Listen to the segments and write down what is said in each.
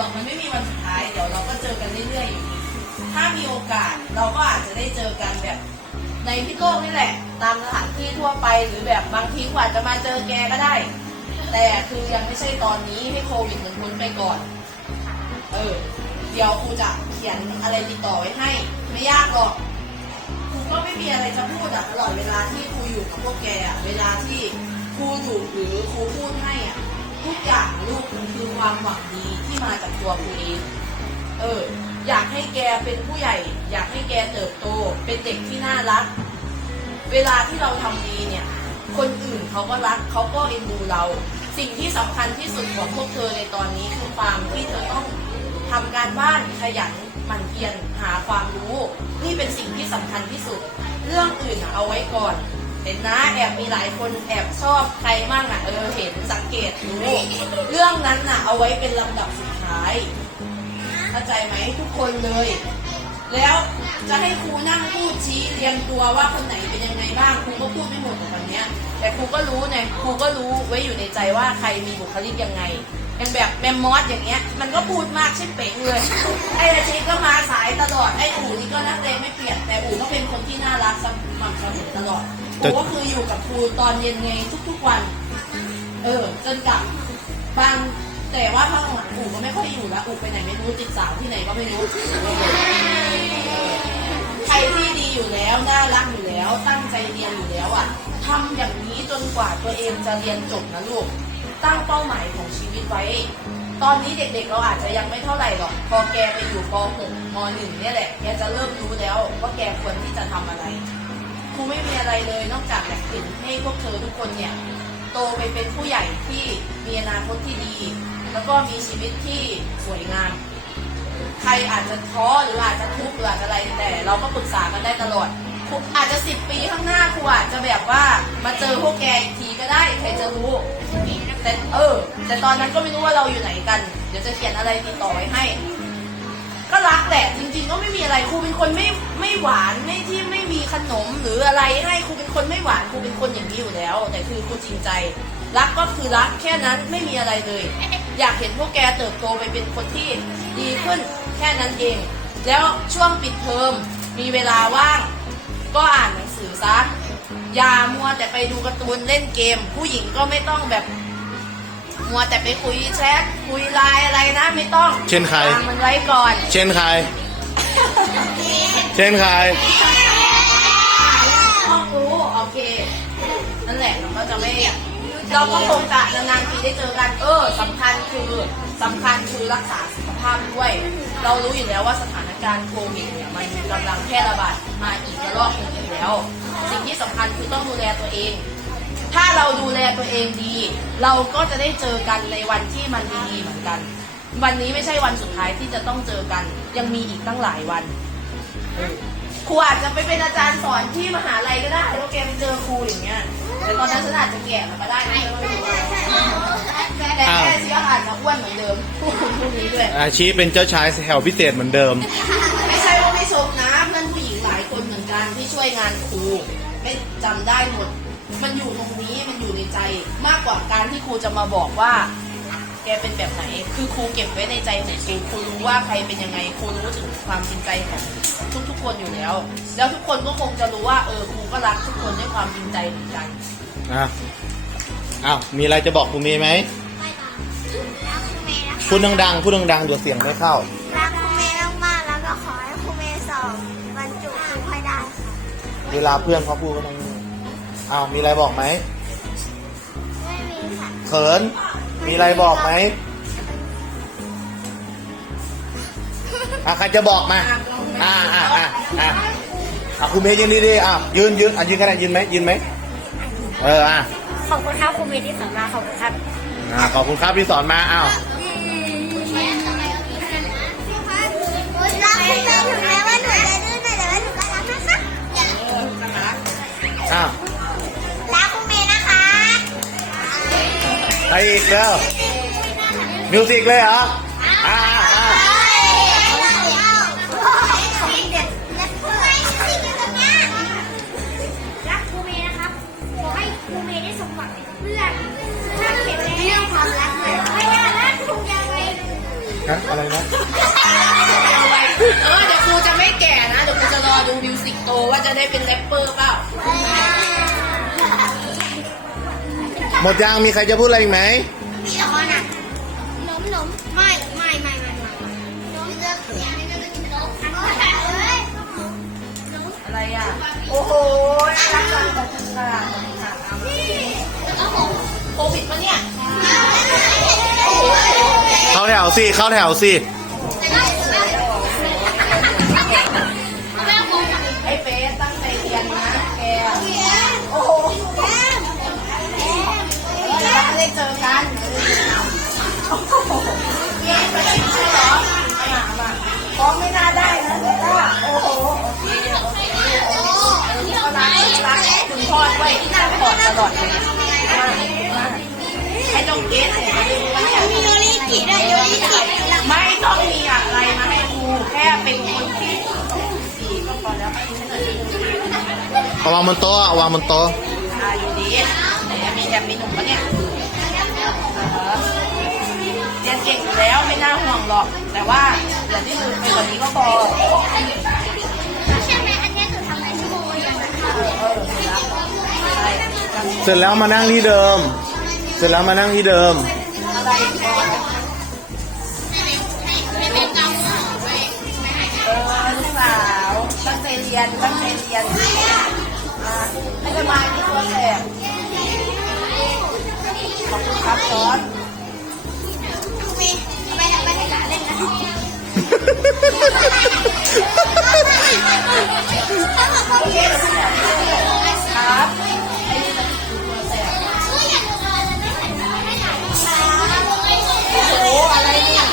หรอกมันไม่มีวันสุดท้ายเดี๋ยวเราก็เจอกันเรื่อยๆอยู่ดีถ้ามีโอกาสเราก็อาจจะได้เจอกันแบบในพิโลกนี่แหละ ตามสถานที่ทั่วไปหรือแบบบางทีกว่าจจะมาเจอแกก็ได้ แต่คือยังไม่ใช่ตอนนี้ให้โควิดมันพ้นไปก่อน เออ เดี๋ยวครูจะเขียนอะไรติดต่อไว้ให้ ไม่ยากหรอกครูก็ไม่มีอะไรจะพูดอะตลอดเวลาที่ครูอยู่กับพวกแกอะเวลาที่ครูอยู่หรือครูพูดให้อะ ทุกอย่างลูกมันคือความหวังดีที่มาจากตัวครูเอง เออ อยากให้แกเป็นผู้ใหญ่ อยากให้แกเติบโต เป็นเด็กที่น่ารัก เวลาที่เราทำดีเนี่ย คนอื่นเขาก็รักเขาก็เอ็นดูเรา สิ่งที่สำคัญที่สุดของพวกเธอในตอนนี้คือความที่เธอต้องทำการบ้านขยันหมั่นเพียรหาความรู้ นี่เป็นสิ่งที่สำคัญที่สุด เรื่องอื่นเอาไว้ก่อน เห็นนะแอบมีหลายคนแอบชอบใครบ้างอะเออเห็นสังเกตรู้เรื่องนั้นน่ะ เอาไว้เป็นลำดับสุดท้ายเข้าใจไหมทุกคนเลย แล้วจะให้ครูนั่งพูดชี้เรียงตัวว่าคนไหนเป็นยังไงบ้างครูก็พูดไม่หมดในวันเนี้ยแต่ครูก็รู้ไงครูก็รู้ไว้อยู่ในใจว่าใครมีบุคลิกยังไงอย่างแบบแมมมอสอย่างเงี้ยมันก็พูดมากชิบเป๋งเลยไอ้อาชีก็มาสายตลอดไอ้อู๋นี่ก็นักเลงไม่เปลี่ยนแต่อู๋ก็เป็นคนที่น่ารักสม่ำเสมอตลอด อู๋ก็คืออยู่กับครูตอนเย็นไงทุกๆวัน เออ จนกลับบางแต่ว่าพักหลังอู่ก็ไม่ค่อยอยู่แล้วอู่ไปไหนไม่รู้ติดสาวที่ไหนก็ไม่รู้ใครที่ดีอยู่แล้วน่ารักอยู่แล้ว ตั้งใจเรียนอยู่แล้วอะทำอย่างนี้จนกว่าตัวเองจะเรียนจบนะลูกตั้งเป้าหมายของชีวิตไว้ ตอนนี้เด็กๆเราอาจจะยังไม่เท่าไหร่หรอก พอแกไปอยู่ป .6 ม .1 เนี่ยแหละ แกจะเริ่มรู้แล้วว่าแกควรที่จะทำอะไร ครูไม่มีอะไรเลยนอกจากอยากเห็นให้พวกเธอทุกคนเนี่ยโตไปเป็นผู้ใหญ่ที่มีอนาคตที่ดี แล้วก็มีชีวิตที่สวยงาม ใครอาจจะท้อหรืออาจจะทุกข์หรืออาจจะอะไรแต่เราก็ปรึกษากันได้ตลอดครูอาจจะสิบปีข้างหน้าครูอาจจะแบบว่ามาเจอพวกแกอีกทีก็ได้ใครจะรู้แต่เออ แต่ตอนนั้นก็ไม่รู้ว่าเราอยู่ไหนกัน เดี๋ยวจะเขียนอะไรติดต่อไว้ให้ รักแหละจริง ๆ ก็ไม่มีอะไรครูเป็นคนไม่ไม่หวานไม่ที่ไม่มีขนมหรืออะไรให้ครูเป็นคนไม่หวานครูเป็นคนอย่างนี้อยู่แล้ว แต่คือครูจริงใจ รักก็คือรักแค่นั้นไม่มีอะไรเลย อยากเห็นพวกแกเติบโตไปเป็นคนที่ดีขึ้นแค่นั้นเอง แล้วช่วงปิดเทอมมีเวลาว่าง ก็อ่านหนังสือซะอย่ามัวแต่ไปดูการ์ตูนเล่นเกม ผู้หญิงก็ไม่ต้องแบบ มัวแต่ไปคุยแชทคุยไลน์อะไรนะไม่ต้องเช่นใคร วางมันไว้ก่อน เช่นใคร เช่นใครต้องรู้โอเค นั่นแหละเราก็จะไม่เราก็คงจะนานๆทีได้เจอกัน เออสำคัญคือสำคัญคือรักษาสุขภาพด้วย เรารู้อยู่แล้วว่าสถานการณ์โควิดเนี่ยมันกำลังแพร่ระบาดมาอีกระลอกหนึงอีกแล้ว สิ่งที่สำคัญคือต้องดูแลตัวเอง ถ้าเราดูแลตัวเองดี เราก็จะได้เจอกันในวันที่มันดีๆเหมือนกัน วันนี้ไม่ใช่วันสุดท้ายที่จะต้องเจอกัน ยังมีอีกตั้งหลายวันครูอาจจะไปเป็นอาจารย์สอนที่มหาลัยก็ได้แล้วแกไปเจอครูอย่างเงี้ย แต่ตอนนั้นฉันอาจจะแก่มาก็ได้นะแต่แค่เชื้ออาจจะอ้วนเหมือนเดิมพูดคุณพวกนี้ด้วยอาชีพเป็นเจ้าชายแถวพิเศษเหมือนเดิม ไม่ใช่ว่าไม่ชมนะเพื่อนผู้หญิงหลายคนเหมือนกันที่ช่วยงานครูไม่จำได้หมด มันอยู่ตรงนี้มันอยู่ในใจมากกว่าการที่ครูจะมาบอกว่า แกเป็นแบบไหน คือครูเก็บไว้ในใจของครูครูรู้ว่าใครเป็นยังไงครูรู้ถึงความจริงใจของทุกๆคนอยู่แล้ว แล้วทุกคนก็คงจะรู้ว่าเออครูก็รักทุกคนด้วยความจริงใจเหมือนกันอะอ้าวมีอะไรจะบอกครูเมย์ไหมรักครูเมย์นะคะพูดดังๆพูดดังๆเดี๋ยวเสียงไม่เข้า รักครูเมย์มากๆแล้วก็ขอให้ครูเมย์สอบบรรจุครูให้ได้ค่ะ เวลาเพื่อนเขาพูดก็ต้อง อ้าวมีอะไรบอกไหมไม่มีค่ะเขิน มีอะไรบอกไหมอะใครจะบอกมาอ่าอ่าอ่าอ่าอะครูเมย์ยืนดีๆอะยืนยืนอะยืนกันได้ยืนไหมยืนไหมเอออะขอบคุณครับครูเมย์ที่สอนมาขอบคุณครับอ่าขอบคุณครับที่สอนมาอ้าวรักครูเมย์ถึงแม้ว่าหนูจะดื้อหน่อยแต่ว่าหนูก็รักนะคะอ้าว ไปอีกเร็วมิวสิกเลยเหรออ่าอ่ารักครูเมย์นะครับให้ครูเมย์ได้สมหวังในเพื่อนถ้าเขียนเรื่องความรักในฮะอะไรนะเออเดี๋ยวครูจะไม่แก่นะ เดี๋ยวครูจะรอดูมิวสิกโตว่าจะได้เป็นแรปเปอร์เปล่า หมดยังมีใครจะพูดอะไรอีกไหมมีละครอะหนมหนมไม่ไม่ไม่ไม่ไม่หนมเลือกอย่างนี้เลือกกินหนมเอ้ยอะไรอะ โอ้โหน่ารักจังขอบคุณค่ะขอบคุณค่ะเอามาโควิดปะเนี่ยเข้าแถวสิเข้าแถวสิไอ้เป๊ตั้งใจเรียนนะแก ได้เจอกันโอ้โหนี่ไปชิมใช่เหรอมามาฟ้องไม่น่าได้นะเดี๋ยวว่าโอ้โหโอเคโอเคเออก็รักรักคุณพ่อด้วยที่น่าพอดตลอดเลยมากมากให้น้องเกสเนี่ยมาดูว่าเนี่ยมีโยริกิด้วยโยริกิไม่ต้องมีอะไรมาให้ครูแค่เป็นคนที่สี่ก็พอแล้วเอาวางบนโต๊ะเอาวางบนโต๊ะอ่าอยู่ดีแต่มีแอบมีหนุ่มปะเนี่ย รียนเก่งอยู่แล้วไม่น่าห่วงหรอก แต่ว่าอย่าที่อื่นไปกว่านี้ก็พอใช่ไหมอันนี้หนูทำอะไรชั่วโมงยังไงเออเออเห็นแล้วใช่เสร็จแล้วมานั่งที่เดิม เสร็จแล้วมานั่งที่เดิม อะไรพอเออลูกสาวตั้งใจเรียนตั้งใจเรียนอ่าให้สบายที่ตัวแสบขอบคุณครับจอร์ด เล่นนะถ้าบอกว่าพี่ครับไอ้นี่จะตัวแสบช่วยอย่างเราจะไม่ใส่ให้หลานโอ้อะไรเนี่ย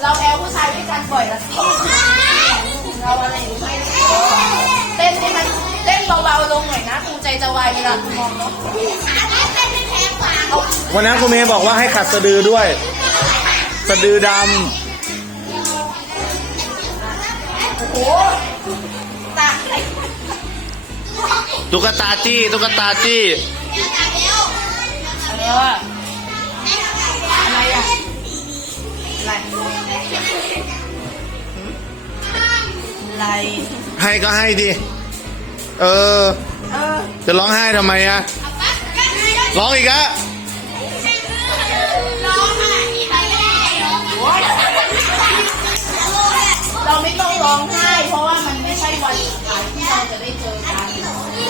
เราแอลผู้ชายด้วยกันบ่อยละสิเราอะไรอยู่ไม่เต้นให้มันเต้นเบาๆลงหน่อยนะครูใจจะวายเวลาคุณมองเนาะ วันนั้นคุณเมย์บอกว่าให้ขัดสะดือด้วย สะดือดำตุ๊กตาจี้ตุ๊กตาจี้เอออะไรอะอะไรอะไรให้ก็ให้ดิ เออ เออ จะร้องไห้ทำไมอะร้องอีกอะ เราไม่ต้องร้องไห้ เพราะว่ามันไม่ใช่วันสุดท้ายที่เราจะได้เจอกัน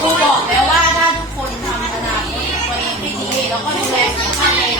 ครูบอกแล้วว่าถ้าทุกคนทำอนาคตตัวเองให้ดีแล้วก็ดูแลสุขภาพตัวเอง